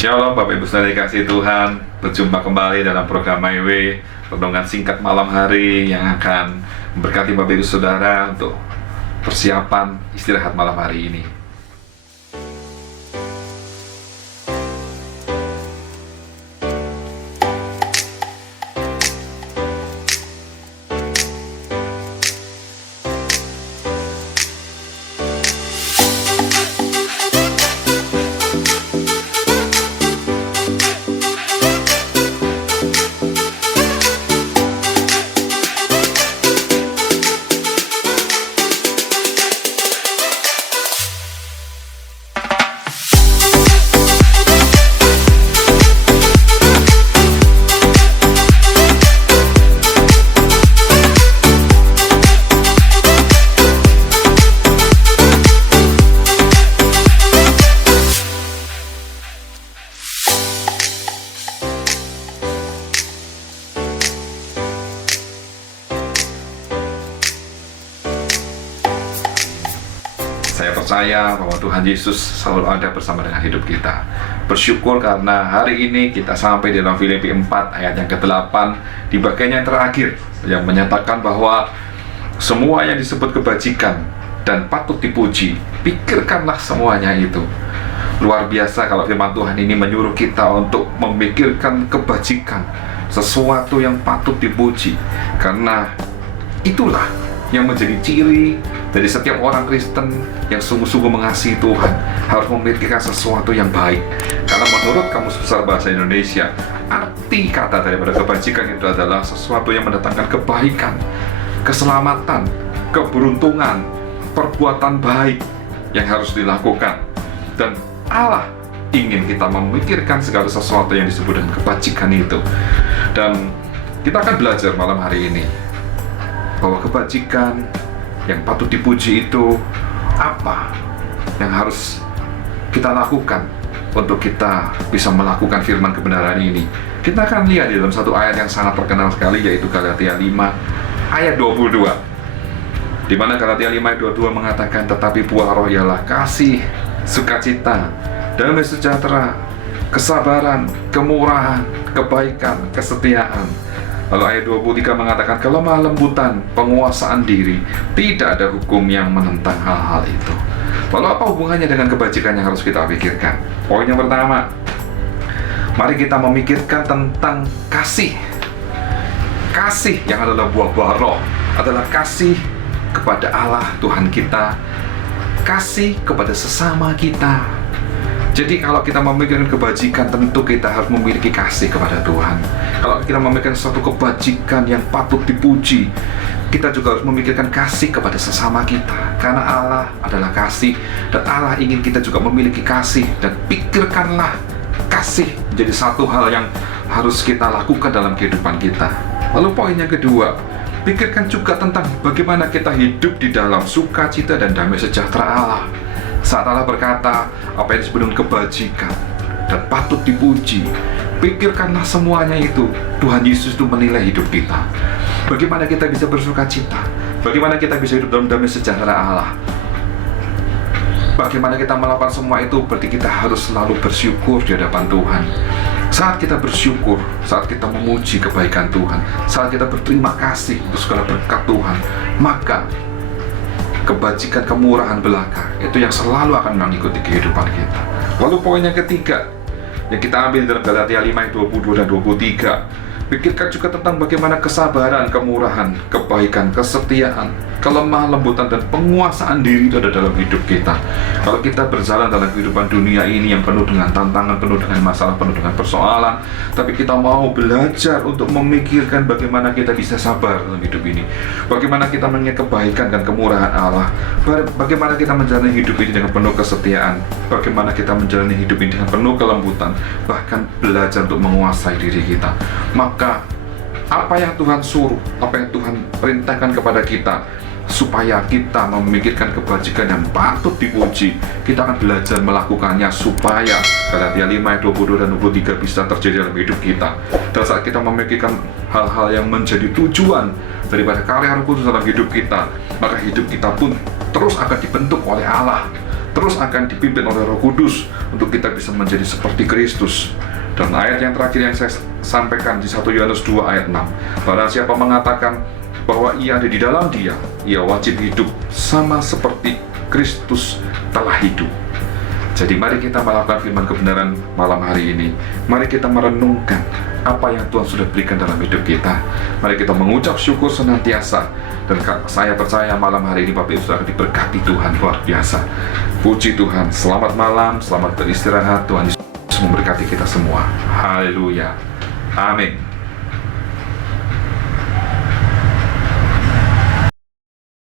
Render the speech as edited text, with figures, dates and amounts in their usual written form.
Shalom Bapak Ibu Saudara dikasih Tuhan. Berjumpa kembali dalam program My Way, renungan singkat malam hari yang akan memberkati Bapak Ibu Saudara untuk persiapan istirahat malam hari ini. Saya percaya bahwa Tuhan Yesus selalu ada bersama dengan hidup kita. Bersyukur karena hari ini kita sampai di dalam Filipi 4 ayat yang ke-8 di bagian yang terakhir yang menyatakan bahwa semua yang disebut kebajikan dan patut dipuji, pikirkanlah semuanya itu. Luar biasa kalau firman Tuhan ini menyuruh kita untuk memikirkan kebajikan, sesuatu yang patut dipuji, karena itulah yang menjadi ciri dari setiap orang Kristen yang sungguh-sungguh mengasihi Tuhan, harus memikirkan sesuatu yang baik. Karena menurut Kamus Besar Bahasa Indonesia, arti kata daripada kebajikan itu adalah sesuatu yang mendatangkan kebaikan, keselamatan, keberuntungan, perbuatan baik yang harus dilakukan. Dan Allah ingin kita memikirkan segala sesuatu yang disebut dengan kebajikan itu. Dan kita akan belajar malam hari ini bahwa kebajikan yang patut dipuji itu apa yang harus kita lakukan untuk kita bisa melakukan firman kebenaran ini. Kita akan lihat di dalam satu ayat yang sangat terkenal sekali, yaitu Galatia 5 ayat 22, di mana Galatia 5 ayat 22 mengatakan, tetapi buah roh ialah kasih, sukacita, damai sejahtera, kesabaran, kemurahan, kebaikan, kesetiaan. Lalu ayat 23 mengatakan, kelemah lembutan, penguasaan diri, tidak ada hukum yang menentang hal-hal itu. Lalu apa hubungannya dengan kebajikan yang harus kita pikirkan? Poin yang pertama, mari kita memikirkan tentang kasih. Kasih yang adalah buah-buah roh adalah kasih kepada Allah Tuhan kita, kasih kepada sesama kita. Jadi kalau kita memikirkan kebajikan, tentu kita harus memiliki kasih kepada Tuhan. Kalau kita memikirkan suatu kebajikan yang patut dipuji, kita juga harus memikirkan kasih kepada sesama kita. Karena Allah adalah kasih, dan Allah ingin kita juga memiliki kasih. Dan pikirkanlah kasih menjadi satu hal yang harus kita lakukan dalam kehidupan kita. Lalu poin yang kedua, pikirkan juga tentang bagaimana kita hidup di dalam sukacita dan damai sejahtera Allah. Saat Allah berkata apa yang disebut dengan kebajikan dan patut dipuji, pikirkanlah semuanya itu. Tuhan Yesus itu menilai hidup kita. Bagaimana kita bisa bersukacita, bagaimana kita bisa hidup dalam damai sejahtera Allah, bagaimana kita melakukan semua itu. Berarti kita harus selalu bersyukur di hadapan Tuhan. Saat kita bersyukur, saat kita memuji kebaikan Tuhan, saat kita berterima kasih untuk segala berkat Tuhan, maka kebajikan, kemurahan belaka itu yang selalu akan mengikuti kehidupan kita. Lalu poin yang ketiga yang kita ambil dalam Galatia 5 ayat 22 dan 23, pikirkan juga tentang bagaimana kesabaran, kemurahan, kebaikan, kesetiaan, kelemah lembutan, dan penguasaan diri itu ada dalam hidup kita. Kalau kita berjalan dalam kehidupan dunia ini yang penuh dengan tantangan, penuh dengan masalah, penuh dengan persoalan, tapi kita mau belajar untuk memikirkan bagaimana kita bisa sabar dalam hidup ini, bagaimana kita mengingat kebaikan dan kemurahan Allah, bagaimana kita menjalani hidup ini dengan penuh kesetiaan, bagaimana kita menjalani hidup ini dengan penuh kelembutan, bahkan belajar untuk menguasai diri kita. Maka apa yang Tuhan suruh, apa yang Tuhan perintahkan kepada kita, supaya kita memikirkan kebajikan yang patut dipuji, kita akan belajar melakukannya supaya Galatia 5 ayat 22 dan 23 bisa terjadi dalam hidup kita. Dan saat kita memikirkan hal-hal yang menjadi tujuan daripada karya Roh Kudus dalam hidup kita, maka hidup kita pun terus akan dibentuk oleh Allah. terus akan dipimpin oleh Roh Kudus untuk kita bisa menjadi seperti Kristus. Dan ayat yang terakhir yang saya sampaikan di 1 Yohanes 2 ayat 6, barang siapa mengatakan bahwa ia ada di dalam Dia, ia wajib hidup sama seperti Kristus telah hidup. Jadi mari kita melakukan firman kebenaran malam hari ini. Mari kita merenungkan apa yang Tuhan sudah berikan dalam hidup kita. Mari kita mengucap syukur senantiasa. Dan saya percaya malam hari ini Bapak Ibu sudah diberkati Tuhan luar biasa. Puji Tuhan. Selamat malam, selamat beristirahat. Tuhan Yesus memberkati kita semua. Haleluya. Amin.